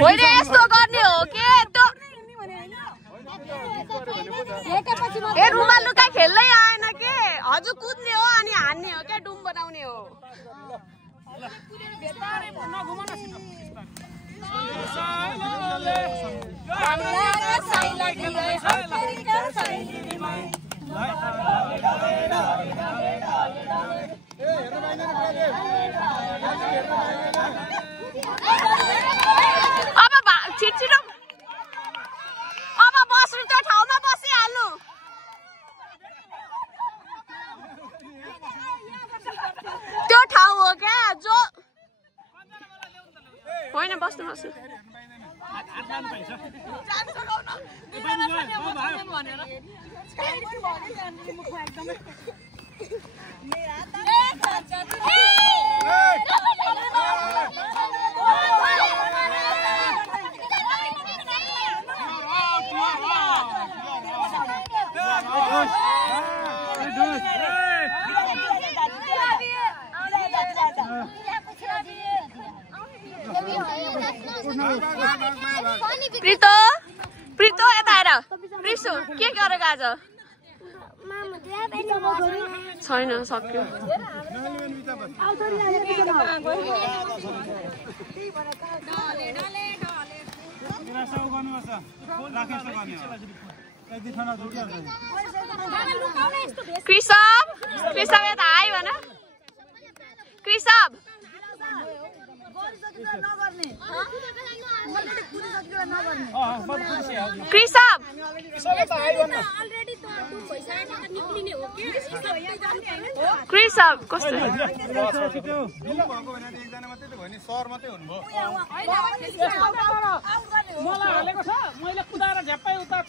होइन यस्तो गर्ने हो के ए रुमाल लुका खेल्दै आएन के हजुर कुद्ने हो अनि हान्ने हो क्या डुम बनाउने हो अब छिटो अब बस्नु त्यो ठाउँमा बसिहाल्नु त्यो ठाउँ हो क्या जो होइन बस्नु बस्नु प्रितो प्रितो यता आएर प्रिसु के गरेको आज छैन सक्यो क्रिसब क्रिसब यता आयो भन क्रिसब क्रिसब क्रिसब कस्तो मलाई हालेको छ मैले कुदाएर झ्याप्पै उता